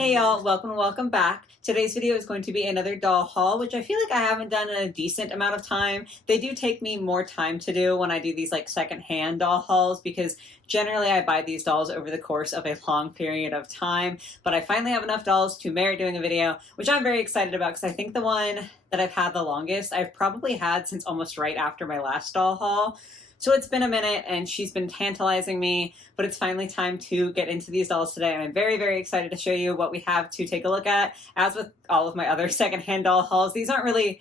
Hey y'all, welcome back. Today's video is going to be another doll haul, which I feel like I haven't done in a decent amount of time. They do take me more time to do when I do these like secondhand doll hauls because generally I buy these dolls over the course of a long period of time, but I finally have enough dolls to merit doing a video, which I'm very excited about because I think the one that I've had the longest, I've probably had since almost right after my last doll haul. So it's been a minute and she's been tantalizing me, but it's finally time to get into these dolls today. And I'm very, very excited to show you what we have to take a look at. As with all of my other secondhand doll hauls, these aren't really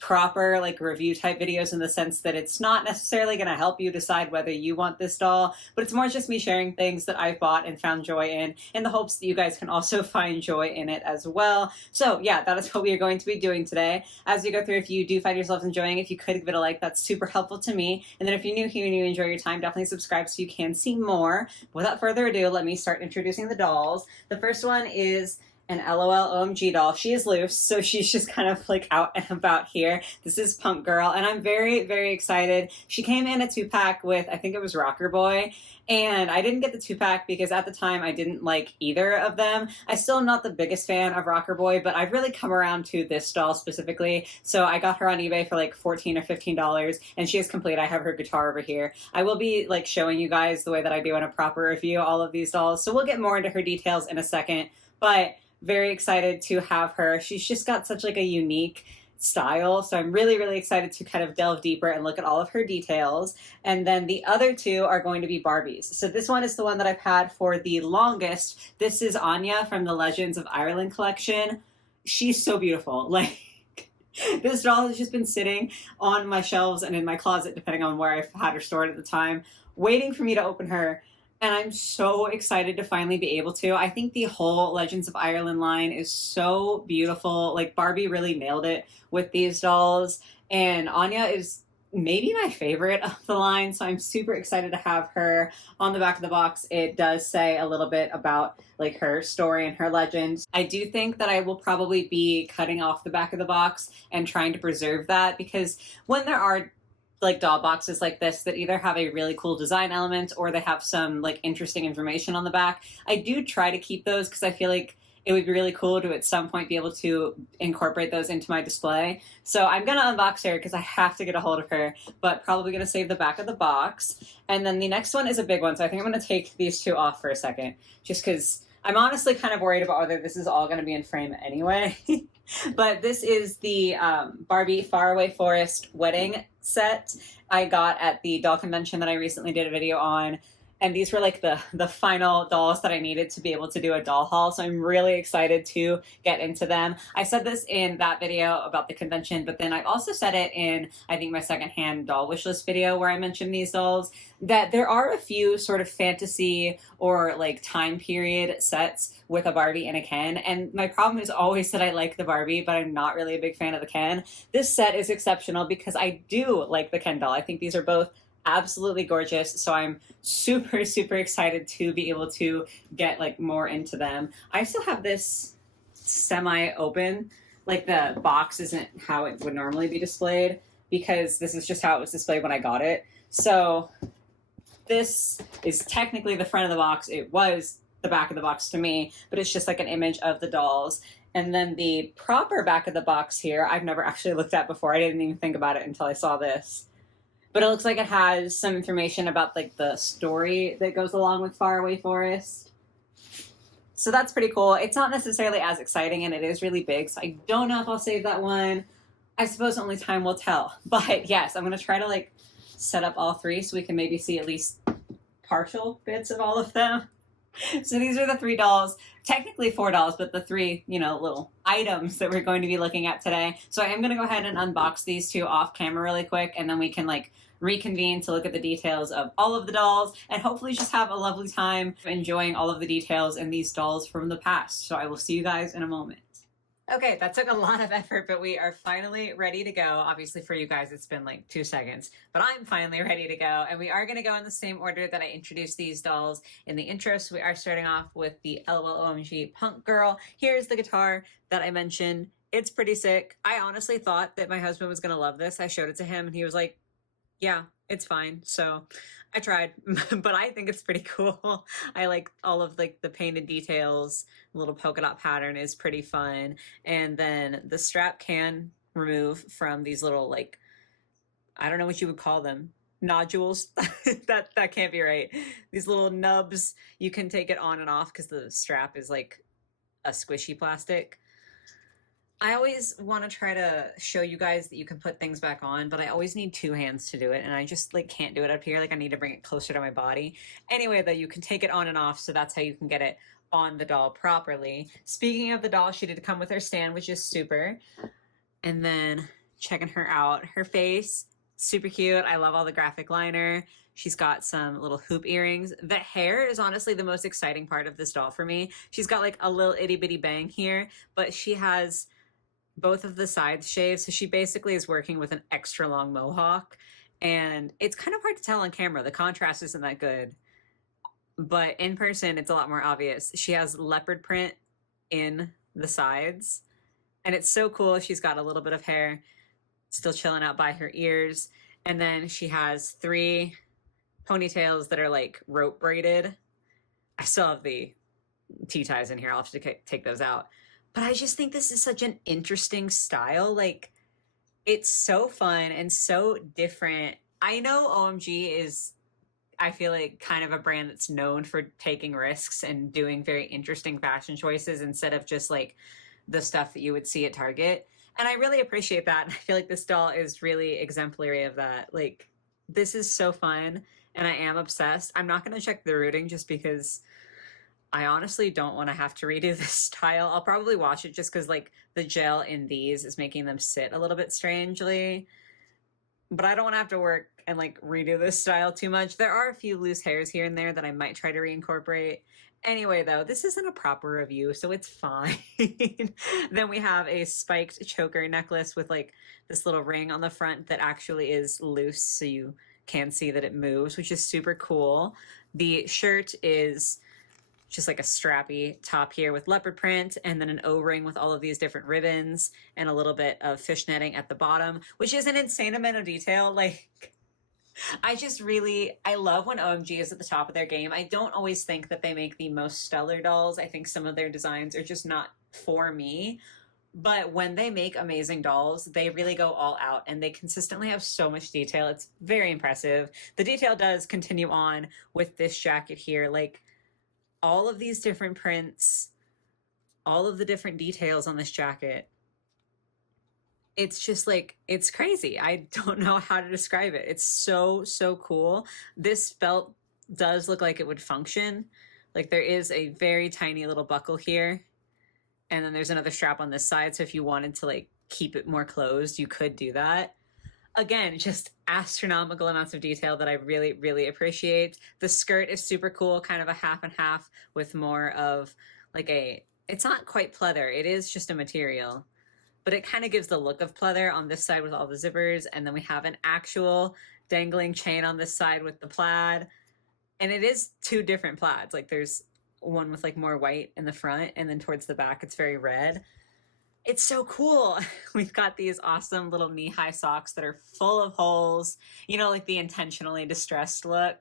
proper like review type videos in the sense that it's not necessarily going to help you decide whether you want this doll, but it's more just me sharing things that I've bought and found joy in the hopes that you guys can also find joy in it as well. So yeah, that is what we are going to be doing today. As you go through, if you do find yourselves enjoying, if you could give it a like, that's super helpful to me. And then if you're new here and you enjoy your time, definitely subscribe so you can see more. Without further ado, let me start introducing the dolls. The first one is an LOL OMG doll. She is loose, so she's just kind of like out and about here. This is Punk Girl, and I'm very, very excited. She came in a 2-pack with, I think it was Rocker Boy, and I didn't get the 2-pack because at the time I didn't like either of them. I still am not the biggest fan of Rocker Boy, but I've really come around to this doll specifically, so I got her on eBay for like $14 or $15, and she is complete. I have her guitar over here. I will be like showing you guys the way that I do in a proper review all of these dolls, so we'll get more into her details in a second, but very excited to have her. She's just got such like a unique style, so I'm really, really excited to kind of delve deeper and look at all of her details. And then the other two are going to be Barbies. So this one is the one that I've had for the longest. This is Anya from the Legends of Ireland collection. She's so beautiful. Like, this doll has just been sitting on my shelves and in my closet, depending on where I've had her stored at the time, waiting for me to open her. And I'm so excited to finally be able to. I think the whole Legends of Ireland line is so beautiful. Like, Barbie really nailed it with these dolls. And Anya is maybe my favorite of the line, so I'm super excited to have her. On the back of the box, it does say a little bit about like her story and her legend. I do think that I will probably be cutting off the back of the box and trying to preserve that, because when there are like doll boxes like this that either have a really cool design element or they have some like interesting information on the back, I do try to keep those because I feel like it would be really cool to at some point be able to incorporate those into my display. So I'm going to unbox her because I have to get a hold of her, but probably going to save the back of the box. And then the next one is a big one, so I think I'm going to take these two off for a second just because I'm honestly kind of worried about whether this is all going to be in frame anyway. But this is the Barbie Faraway Forest wedding set I got at the doll convention that I recently did a video on. And these were like the final dolls that I needed to be able to do a doll haul. So I'm really excited to get into them. I said this in that video about the convention, but then I also said it in, I think, my secondhand doll wishlist video where I mentioned these dolls, that there are a few sort of fantasy or like time period sets with a Barbie and a Ken. And my problem is always that I like the Barbie, but I'm not really a big fan of the Ken. This set is exceptional because I do like the Ken doll. I think these are both absolutely gorgeous, so I'm super, super excited to be able to get like more into them. I still have this semi-open, like the box isn't how it would normally be displayed because this is just how it was displayed when I got it. So this is technically the front of the box. It was the back of the box to me, but it's just like an image of the dolls. And then the proper back of the box here, I've never actually looked at before. I didn't even think about it until I saw this. But it looks like it has some information about like the story that goes along with Faraway Forest. So that's pretty cool. It's not necessarily as exciting and it is really big, so I don't know if I'll save that one. I suppose only time will tell. But yes, I'm going to try to like set up all three so we can maybe see at least partial bits of all of them. So these are the 3 dolls, technically 4 dolls, but the 3, you know, little items that we're going to be looking at today. So I am going to go ahead and unbox these 2 off camera really quick, and then we can like reconvene to look at the details of all of the dolls and hopefully just have a lovely time enjoying all of the details in these dolls from the past. So I will see you guys in a moment. Okay, that took a lot of effort, but we are finally ready to go. Obviously for you guys, it's been like 2 seconds, but I'm finally ready to go. And we are going to go in the same order that I introduced these dolls in the intro. So we are starting off with the LOL OMG Punk Girl. Here's the guitar that I mentioned. It's pretty sick. I honestly thought that my husband was going to love this. I showed it to him and he was like, Yeah, it's fine. So I tried, but I think it's pretty cool. I like all of like the painted details, the little polka dot pattern is pretty fun. And then the strap can remove from these little like, I don't know what you would call them. Nodules. That can't be right. These little nubs, you can take it on and off because the strap is like a squishy plastic. I always want to try to show you guys that you can put things back on, but I always need two hands to do it, and I just like can't do it up here. Like I need to bring it closer to my body. Anyway, though, you can take it on and off, so that's how you can get it on the doll properly. Speaking of the doll, she did come with her stand, which is super. And then checking her out, her face, super cute. I love all the graphic liner. She's got some little hoop earrings. The hair is honestly the most exciting part of this doll for me. She's got like a little itty bitty bang here, but she has both of the sides shaved. So she basically is working with an extra long mohawk. And it's kind of hard to tell on camera. The contrast isn't that good. But in person, it's a lot more obvious. She has leopard print in the sides. And it's so cool. She's got a little bit of hair still chilling out by her ears. And then she has three ponytails that are like rope braided. I still have the tea ties in here. I'll have to take those out. But I just think this is such an interesting style. Like, it's so fun and so different. I know OMG is, I feel like, kind of a brand that's known for taking risks and doing very interesting fashion choices instead of just like the stuff that you would see at Target. And I really appreciate that. And I feel like this doll is really exemplary of that. Like, this is so fun. And I am obsessed. I'm not going to check the rooting just because I honestly don't want to have to redo this style. I'll probably wash it just because like the gel in these is making them sit a little bit strangely. But I don't want to have to work and like redo this style too much. There are a few loose hairs here and there that I might try to reincorporate. Anyway, though, this isn't a proper review, so it's fine. Then we have a spiked choker necklace with like this little ring on the front that actually is loose, so you can see that it moves, which is super cool. The shirt is just like a strappy top here with leopard print and then an O-ring with all of these different ribbons and a little bit of fishnetting at the bottom, which is an insane amount of detail. Like, I love when OMG is at the top of their game. I don't always think that they make the most stellar dolls. I think some of their designs are just not for me. But when they make amazing dolls, they really go all out and they consistently have so much detail. It's very impressive. The detail does continue on with this jacket here. Like, all of these different prints, all of the different details on this jacket. It's just like, it's crazy. I don't know how to describe it. It's so, so cool. This belt does look like it would function. Like there is a very tiny little buckle here. And then there's another strap on this side. So if you wanted to like keep it more closed, you could do that. Again, just astronomical amounts of detail that I really, really appreciate. The skirt is super cool, kind of a half and half with more of like it's not quite pleather. It is just a material, but it kind of gives the look of pleather on this side with all the zippers. And then we have an actual dangling chain on this side with the plaid. And it is two different plaids. Like there's one with like more white in the front and then towards the back, it's very red. It's so cool. We've got these awesome little knee-high socks that are full of holes, you know, like the intentionally distressed look.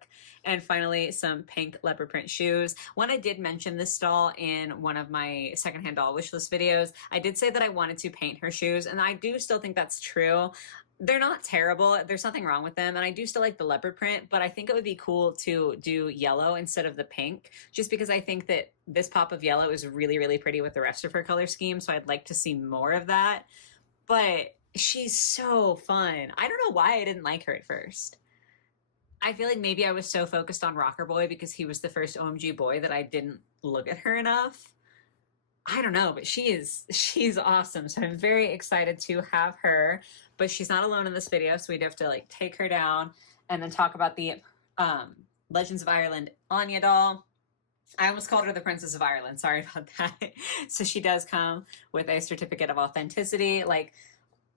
And finally, some pink leopard print shoes. When I did mention this doll in one of my secondhand doll wishlist videos, I did say that I wanted to paint her shoes, and I do still think that's true. They're not terrible. There's nothing wrong with them. And I do still like the leopard print, but I think it would be cool to do yellow instead of the pink, just because I think that this pop of yellow is really, really pretty with the rest of her color scheme. So I'd like to see more of that. But she's so fun. I don't know why I didn't like her at first. I feel like maybe I was so focused on Rocker Boy because he was the first OMG boy that I didn't look at her enough. I don't know, but she's awesome. So I'm very excited to have her, but she's not alone in this video. So we'd have to like take her down and then talk about the Legends of Ireland Anya doll. I almost called her the Princess of Ireland. Sorry about that. So she does come with a certificate of authenticity, like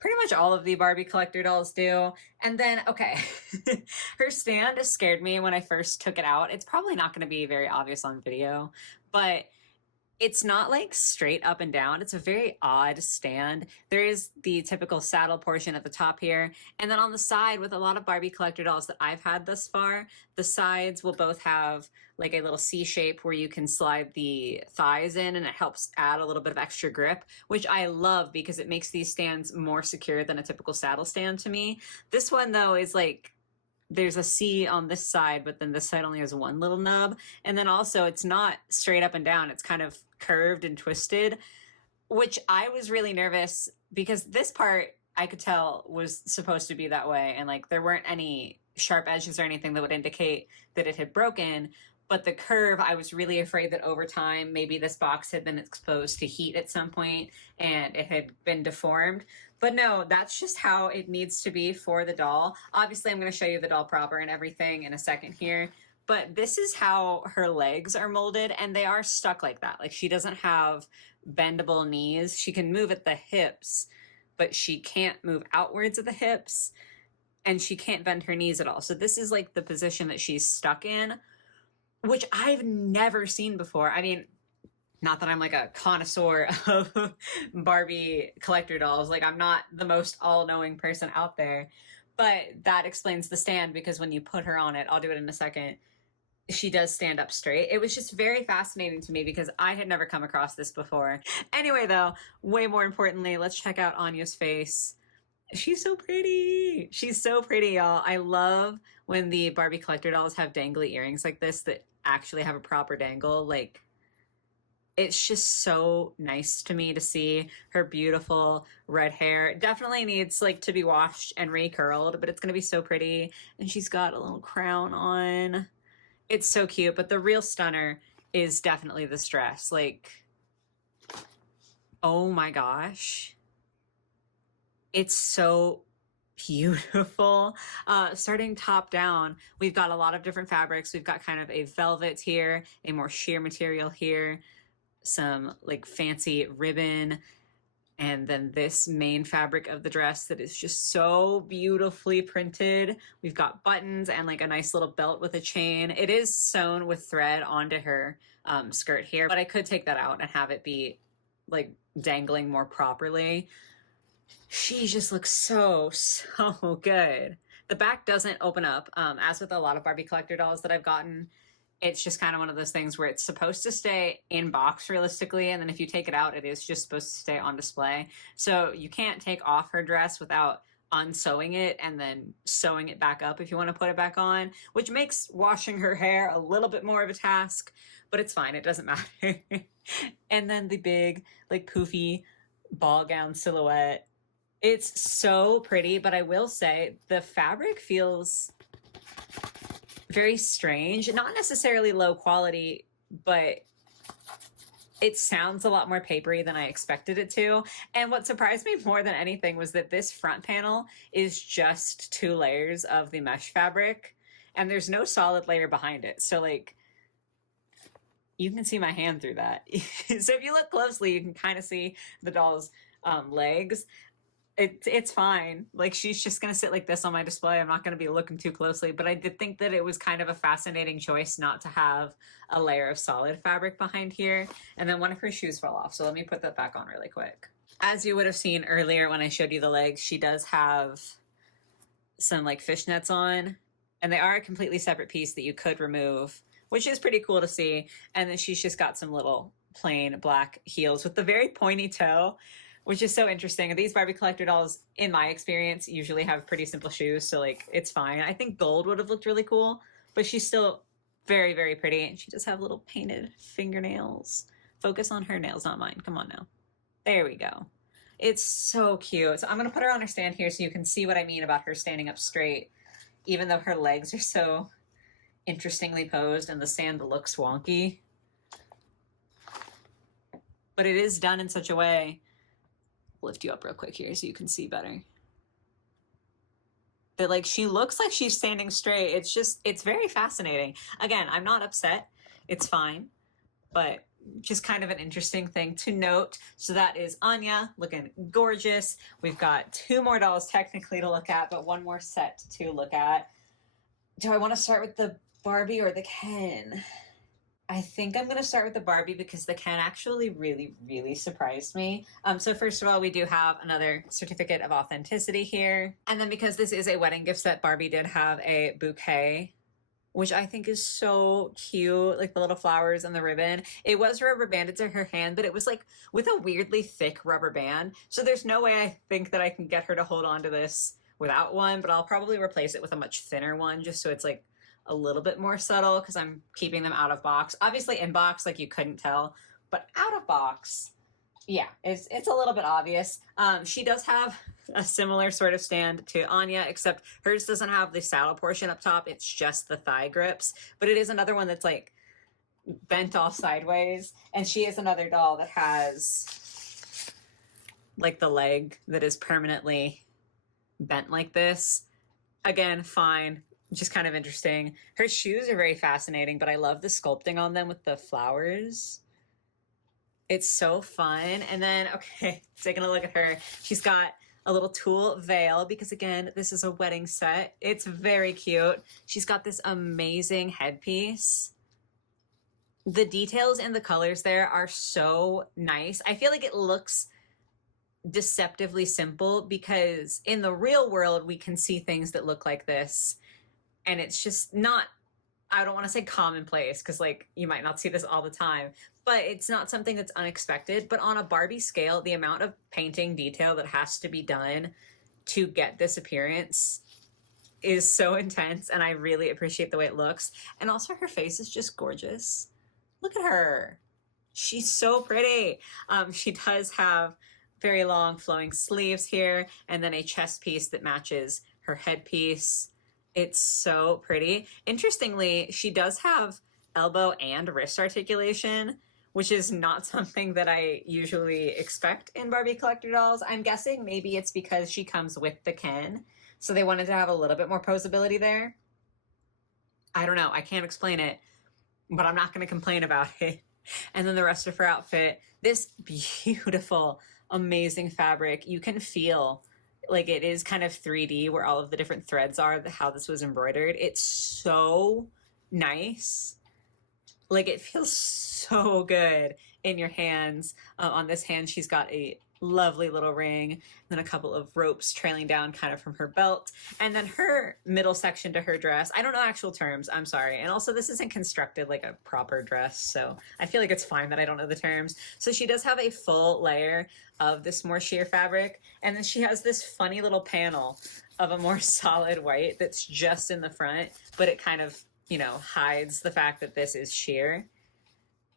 pretty much all of the Barbie collector dolls do. And then, okay, her stand scared me when I first took it out. It's probably not going to be very obvious on video, but It's not like straight up and down. It's a very odd stand. There is the typical saddle portion at the top here. And then on the side, with a lot of Barbie collector dolls that I've had thus far, the sides will both have like a little C shape where you can slide the thighs in, and it helps add a little bit of extra grip, which I love because it makes these stands more secure than a typical saddle stand to me. This one, though, is like there's a C on this side, but then this side only has one little nub. And then also it's not straight up and down. It's kind of curved and twisted, which I was really nervous because this part I could tell was supposed to be that way. And like there weren't any sharp edges or anything that would indicate that it had broken. But the curve, I was really afraid that over time, maybe this box had been exposed to heat at some point and it had been deformed. But no, that's just how it needs to be for the doll. Obviously, I'm going to show you the doll proper and everything in a second here. But this is how her legs are molded, and they are stuck like that. Like she doesn't have bendable knees. She can move at the hips, but she can't move outwards at the hips, and she can't bend her knees at all. So this is like the position that she's stuck in, which I've never seen before. I mean, not that I'm like a connoisseur of Barbie collector dolls. Like I'm not the most all-knowing person out there, but that explains the stand because when you put her on it, I'll do it in a second, she does stand up straight. It was just very fascinating to me because I had never come across this before. Anyway, though, way more importantly, let's check out Anya's face. She's so pretty. She's so pretty, y'all. I love when the Barbie collector dolls have dangly earrings like this that actually have a proper dangle. Like, it's just so nice to me to see her beautiful red hair. It definitely needs like to be washed and recurled, but it's going to be so pretty. And she's got a little crown on. It's so cute, but the real stunner is definitely this dress. Like, oh my gosh. It's so beautiful. Starting top down, we've got a lot of different fabrics. We've got kind of a velvet here, a more sheer material here, some like fancy ribbon, and then this main fabric of the dress that is just so beautifully printed. We've got buttons and like a nice little belt with a chain. It is sewn with thread onto her skirt here, but I could take that out and have it be like dangling more properly. She just looks so good. The back doesn't open up, as with a lot of Barbie collector dolls that I've gotten. It's just kind of one of those things where it's supposed to stay in box realistically, and then if you take it out, it is just supposed to stay on display. So you can't take off her dress without unsewing it and then sewing it back up if you want to put it back on, which makes washing her hair a little bit more of a task, but it's fine. It doesn't matter. And then the big, like, poofy ball gown silhouette. It's so pretty, but I will say the fabric feels very strange, not necessarily low quality, but it sounds a lot more papery than I expected it to. And what surprised me more than anything was that this front panel is just 2 layers of the mesh fabric, and there's no solid layer behind it. So like, you can see my hand through that. So if you look closely, you can kind of see the doll's legs. It's fine. Like, she's just going to sit like this on my display. I'm not going to be looking too closely, but I did think that it was kind of a fascinating choice not to have a layer of solid fabric behind here. And then one of her shoes fell off. So let me put that back on really quick. As you would have seen earlier when I showed you the legs, she does have some like fishnets on, and they are a completely separate piece that you could remove, which is pretty cool to see. And then she's just got some little plain black heels with the very pointy toe, which is so interesting. These Barbie collector dolls, in my experience, usually have pretty simple shoes, so like it's fine. I think gold would have looked really cool, but she's still very, very pretty. And she does have little painted fingernails. Focus on her nails, not mine. Come on now. There we go. It's so cute. So I'm going to put her on her stand here so you can see what I mean about her standing up straight, even though her legs are so interestingly posed and the stand looks wonky. But it is done in such a way, lift you up real quick here so you can see better, that like she looks like she's standing straight. It's very fascinating. Again, I'm not upset. It's fine, but just kind of an interesting thing to note. So that is Anya looking gorgeous. We've got 2 more dolls technically to look at, but 1 more set to look at. Do I want to start with the Barbie or the Ken? I think I'm going to start with the Barbie because the Ken actually really, really surprised me. So first of all, we do have another certificate of authenticity here. And then because this is a wedding gift set, Barbie did have a bouquet, which I think is so cute, like the little flowers and the ribbon. It was rubber banded to her hand, but it was like with a weirdly thick rubber band. So there's no way I think that I can get her to hold on to this without one, but I'll probably replace it with a much thinner one just so it's like a little bit more subtle because I'm keeping them out of box. Obviously in box, like you couldn't tell, but out of box, yeah, it's a little bit obvious. She does have a similar sort of stand to Anya, except hers doesn't have the saddle portion up top. It's just the thigh grips, but it is another one that's like bent all sideways. And she is another doll that has like the leg that is permanently bent like this. Again, fine. Just kind of interesting. Her shoes are very fascinating, but I love the sculpting on them with the flowers. It's so fun. And then, okay, taking a look at her, she's got a little tulle veil because, again, this is a wedding set. It's very cute. She's got this amazing headpiece. The details and the colors there are so nice. I feel like it looks deceptively simple because in the real world, we can see things that look like this. And it's just not, I don't want to say commonplace because like you might not see this all the time, but it's not something that's unexpected. But on a Barbie scale, the amount of painting detail that has to be done to get this appearance is so intense. And I really appreciate the way it looks. And also her face is just gorgeous. Look at her. She's so pretty. She does have very long flowing sleeves here and then a chest piece that matches her headpiece. It's so pretty. Interestingly, she does have elbow and wrist articulation, which is not something that I usually expect in Barbie collector dolls. I'm guessing maybe it's because she comes with the Ken, so they wanted to have a little bit more posability there. I don't know. I can't explain it, but I'm not going to complain about it. And then the rest of her outfit, this beautiful, amazing fabric. You can feel like it is kind of 3D where all of the different threads are, how this was embroidered. It's so nice. Like it feels so good in your hands. On this hand, she's got a lovely little ring, and then a couple of ropes trailing down kind of from her belt. And then her middle section to her dress, I don't know actual terms, I'm sorry. And also this isn't constructed like a proper dress, so I feel like it's fine that I don't know the terms. So she does have a full layer of this more sheer fabric, and then she has this funny little panel of a more solid white that's just in the front, but it kind of, you know, hides the fact that this is sheer.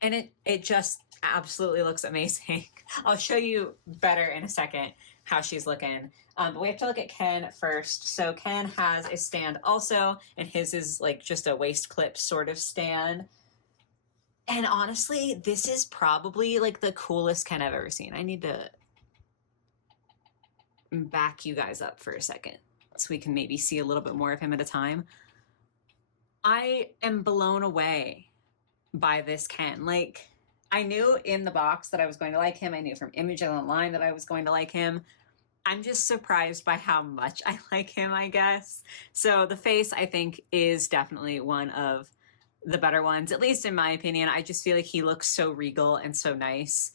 And it just absolutely looks amazing. I'll show you better in a second how she's looking. But we have to look at Ken first. So Ken has a stand also, and his is like just a waist clip sort of stand. And honestly, this is probably like the coolest Ken I've ever seen. I need to back you guys up for a second so we can maybe see a little bit more of him at a time. I am blown away by this Ken. Like, I knew in the box that I was going to like him. I knew from images online that I was going to like him. I'm just surprised by how much I like him, I guess. So the face, I think, is definitely one of the better ones, at least in my opinion. I just feel like he looks so regal and so nice.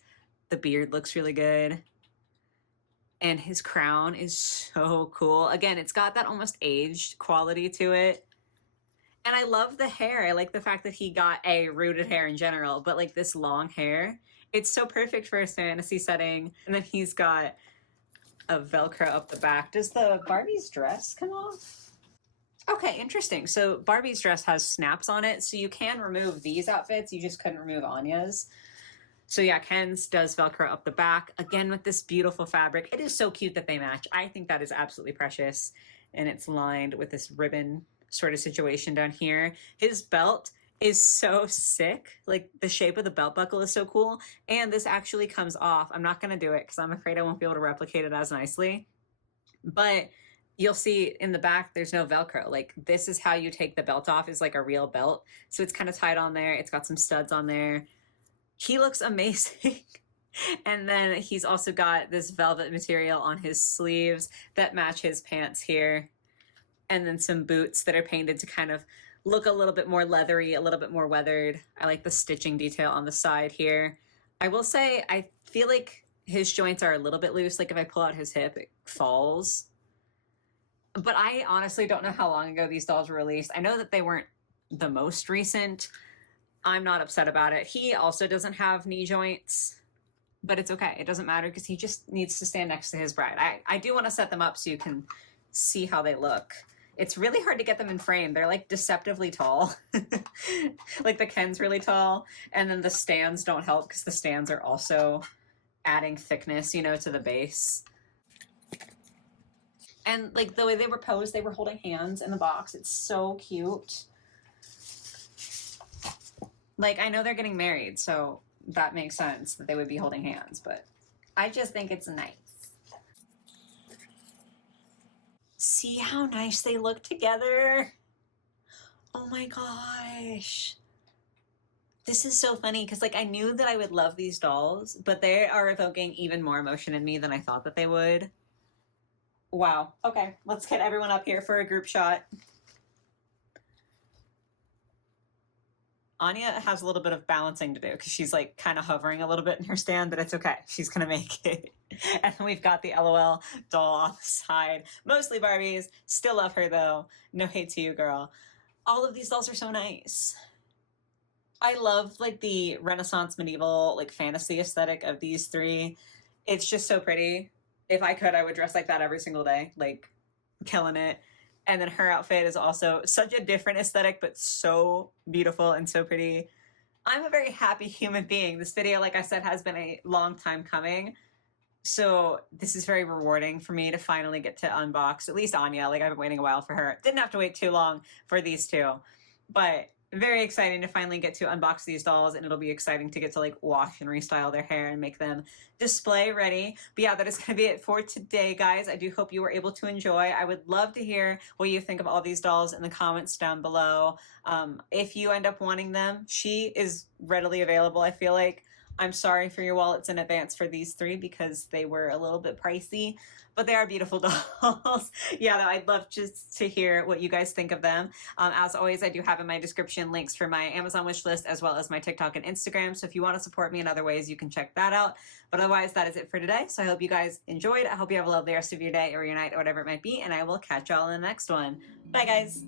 The beard looks really good. And his crown is so cool. Again, it's got that almost aged quality to it. And I love the hair. I like the fact that he got rooted hair in general, but like this long hair, it's so perfect for a fantasy setting. And then he's got a Velcro up the back. Does the Barbie's dress come off? Okay, interesting. So Barbie's dress has snaps on it, so you can remove these outfits. You just couldn't remove Anya's. So yeah, Ken's does Velcro up the back, again with this beautiful fabric. It is so cute that they match. I think that is absolutely precious. And it's lined with this ribbon sort of situation down here. His belt is so sick. Like the shape of the belt buckle is so cool. And this actually comes off. I'm not going to do it because I'm afraid I won't be able to replicate it as nicely. But you'll see in the back, there's no Velcro. Like this is how you take the belt off, is like a real belt. So it's kind of tied on there. It's got some studs on there. He looks amazing. And then he's also got this velvet material on his sleeves that match his pants here. And then some boots that are painted to kind of look a little bit more leathery, a little bit more weathered. I like the stitching detail on the side here. I will say, I feel like his joints are a little bit loose. Like if I pull out his hip, it falls. But I honestly don't know how long ago these dolls were released. I know that they weren't the most recent. I'm not upset about it. He also doesn't have knee joints, but it's okay. It doesn't matter because he just needs to stand next to his bride. I do want to set them up so you can see how they look. It's really hard to get them in frame. They're like deceptively tall. Like the Ken's really tall, and then the stands don't help because the stands are also adding thickness, you know, to the base. And like the way they were posed, they were holding hands in the box. It's so cute. Like I know they're getting married, so that makes sense that they would be holding hands, but I just think it's nice. See how nice they look together? Oh my gosh. This is so funny because like I knew that I would love these dolls, but they are evoking even more emotion in me than I thought that they would. Wow. Okay, let's get everyone up here for a group shot. Anya has a little bit of balancing to do because she's like kind of hovering a little bit in her stand, but it's okay. She's gonna make it. And then we've got the LOL doll on the side. Mostly Barbies. Still love her though. No hate to you, girl. All of these dolls are so nice. I love like the Renaissance medieval like fantasy aesthetic of these three. It's just so pretty. If I could, I would dress like that every single day, like killing it. And then her outfit is also such a different aesthetic, but so beautiful and so pretty. I'm a very happy human being. This video, like I said, has been a long time coming. So this is very rewarding for me to finally get to unbox at least Anya. Like I've been waiting a while for her. Didn't have to wait too long for these two, but very exciting to finally get to unbox these dolls, and it'll be exciting to get to like wash and restyle their hair and make them display ready. But yeah, that is going to be it for today, guys. I do hope you were able to enjoy. I would love to hear what you think of all these dolls in the comments down below. If you end up wanting them, she is readily available. I feel like I'm sorry for your wallets in advance for these three because they were a little bit pricey, but they are beautiful dolls. Yeah, though, I'd love just to hear what you guys think of them. As always, I do have in my description links for my Amazon wish list as well as my TikTok and Instagram. So if you want to support me in other ways, you can check that out. But otherwise, that is it for today. So I hope you guys enjoyed. I hope you have a lovely rest of your day or your night or whatever it might be. And I will catch y'all in the next one. Bye, guys.